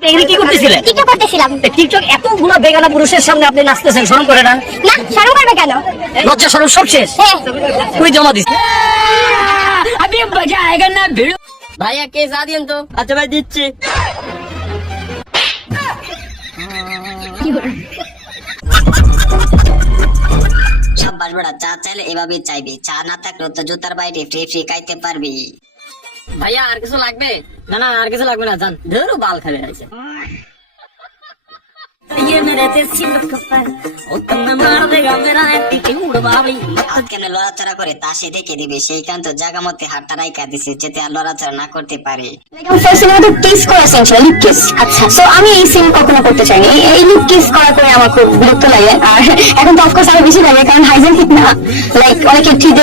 আপনি এখানে কি করতেছিলেন? টিকটক করতেছিলাম। টিকটক এতগুলো বেগানা পুরুষের সামনে আপনি নাচতেছেন, শরম করে না? না, শরম করবে কেন? লজ্জা শরম সব শেষ। হ্যাঁ। কই জমা দিস? अभी मजा आएगा ना भिड़ो। ভাইয়া কে চা দিন তো। अच्छा भाई দিচ্ছি। সব বাসবেড়া চা চাইলে এভাবেই চাইবি, চা না থাকলেও তো জুতার বাইরে ফ্রি ফ্রি খাইতে পারবি। ভাইয়া আর কিছু লাগবে? না না আর কিছু লাগবে না, জান ধরো বাল খাবে আছে। হাত কেমনে লড়াচড়া করে তা সে দেখে দিবে, সেই কারণে তো জায়গা মতে হাতটা রাইখা দিছে যাতে আর লড়াচড়া না করতে পারে। কিস করা সেন্সুয়াল লিপ কিস। আচ্ছা, সো আমি এই সিন কখনো করতে চাইনি। এই লিপ কিস করা করে আমার খুব বিরক্ত লাগে। আর এখন তো অফকোর্স আরো বেশি লাগে, কারণ হাইজেন ঠিক না, লাইক অনেকে ঠিক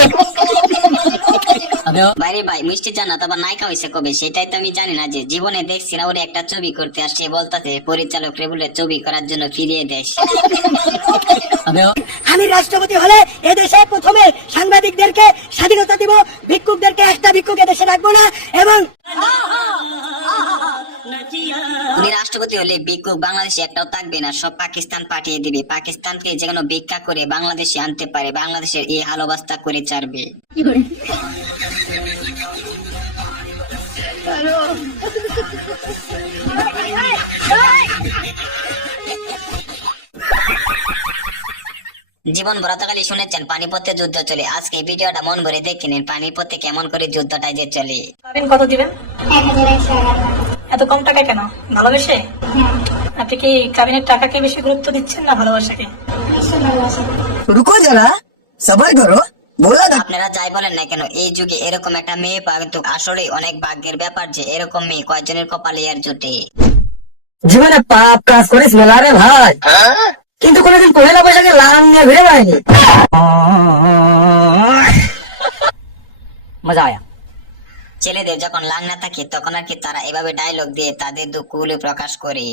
বাইরে ভাই মিষ্টি জান্নাত আবার নায়িকা হয়েছে কবে সেটাই তো আমি জানি না। যে জীবনে দেখছি না ওরে একটা ছবি করতে আসছে, বলতাছে পরিচালক রে বলে ছবি করার জন্য ফিরিয়ে দেশ। আমি রাষ্ট্রপতি হলে এদেশে প্রথমে সাংবাদিকদেরকে স্বাধীনতা দিব, ভিক্ষুকদেরকে একটা ভিক্ষুক এদেশে রাখবো না, এবং উনি রাষ্ট্রপতি হলে ভিক্ষুক বাংলাদেশে একটাও থাকবে না, সব পাকিস্তান পাঠিয়ে দিবে। পাকিস্তানকে যেন ভিক্ষা করে বাংলাদেশে আনতে পারে, বাংলাদেশের এই হাল অবস্থা করে ছাড়বে। জীবন ভরাতকালী শুনেছেন পানিপথে যুদ্ধ চলে, আজকে এই ভিডিওটা মন ভরে দেখে নিন পানিপথে কেমন করে যুদ্ধটা যে চলে। কত দিবেন? এত কম টাকা কেন? ভালোবেসে? আপনি কি কাবিনের টাকাকে বেশি গুরুত্ব দিচ্ছেন না ভালোবাসাকে? রুকো যারা সবাই করো বলা না। আপনারা যাই বলেন না কেন এই যুগে এরকম একটা মেয়ে পাওয়া কিন্তু আসলে অনেক ভাগ্যের ব্যাপার, যে এরকম মেয়ে কয়েকজনের কপালে আর জোটে। জীবনে পাপ কাজ করিস মেলা রে ভাই, কিন্তু কোনোদিন পয়লা বৈশাখে লাং নিয়ে ঘুরে বেড়ায়নি। মজা আয়া। ছেলেদের যখন লাং না থাকে তখন আর কি তারা এভাবে ডায়লগ দিয়ে তাদের দুঃখ প্রকাশ করে।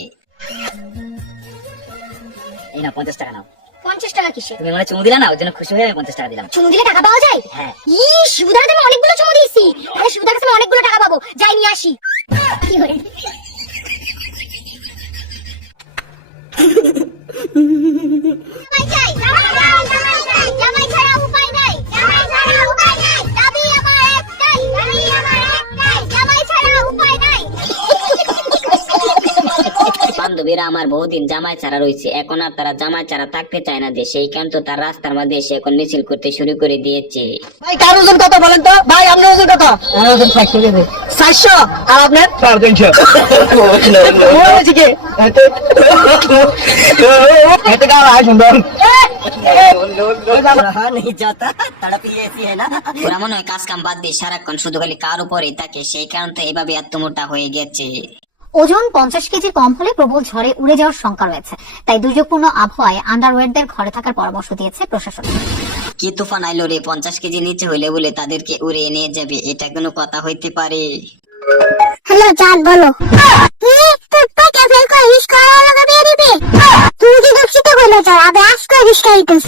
এই না 50 টাকা নাও। 50 টাকা কিসে? তুমি মানে চুমু দিলা না, ওর জন্য খুশি হয়ে আমি 50 টাকা দিলাম। চুমু দিলে টাকা পাওয়া যায়? হ্যাঁ। সুবিধার আমি অনেকগুলো চুমু দিয়েছি। আরে সুবিধার কাছে অনেকগুলো টাকা পাবো, যাই নিয়ে আসি। কি হলো? জামাই ছাড়া উপায় নাই, জামাই ছাড়া উপায় নাই, দাবি আমার একটাই, দাবি আমার একটাই, জামাই ছাড়া উপায় নাই। বান্ধবীরা আমার বহুদিন জামাই ছাড়া রয়েছে, এখন আর তারা জামাই ছাড়া থাকতে চায় না, যে সেই কারণে তো তার রাস্তার মধ্যে এসে এখন মিছিল করতে শুরু করে দিয়েছে। ভাই কার ওজন কত বলেন তো? ভাই আপনার ওজন কত? আমার ওজন 400। আর আপনার 350। এতে গাল আয় সুন্দর। ওরা মনে হয় কাজ কাম বাদ দিয়ে সারাক্ষণ শুধু খালি কার উপরেই থাকে, সেই কারণে তো এভাবে এতমোটা হয়ে গেছে। ওজন 50 কেজি কম হলে প্রবল ঝড়ে উড়ে যাওয়ার শঙ্কা রয়েছে, তাই দুর্যোগপূর্ণ আবহাওয়ায় আন্ডারওয়্যারদের ঘরে থাকার পরামর্শ দিয়েছে প্রশাসন। কি তুফান আইলো রে, 50 কেজি নিচে হইলে বলে তাদেরকে উড়িয়ে নিয়ে যাবে, এটা কোনো কথা হইতে পারে? হ্যালো জান, বলো। তুমি কি দুঃখিত হইলে যাও, আবে আজকে রিস্কা হইতেছ।